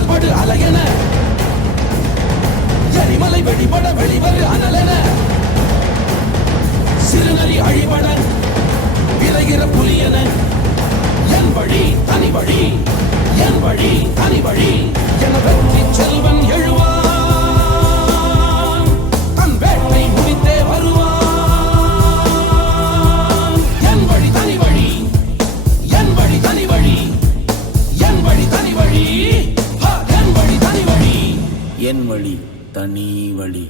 கடல்படு அலையென எரிமலை வெடிபட வெளிவரு அனலென சிறுநரி அழிபட விரைகிற புலியென என் வழி தனி வழி, என் வழி தனி வழி என வெற்றி செல்வன் எழுவான், தன் வேட்டை முடித்தே வருவான். என் வழி தனி வழி, என் வழி தனி வழி, என் வழி தனி வழி, என் வழி தனி வழி, என் வழி தனி வழி.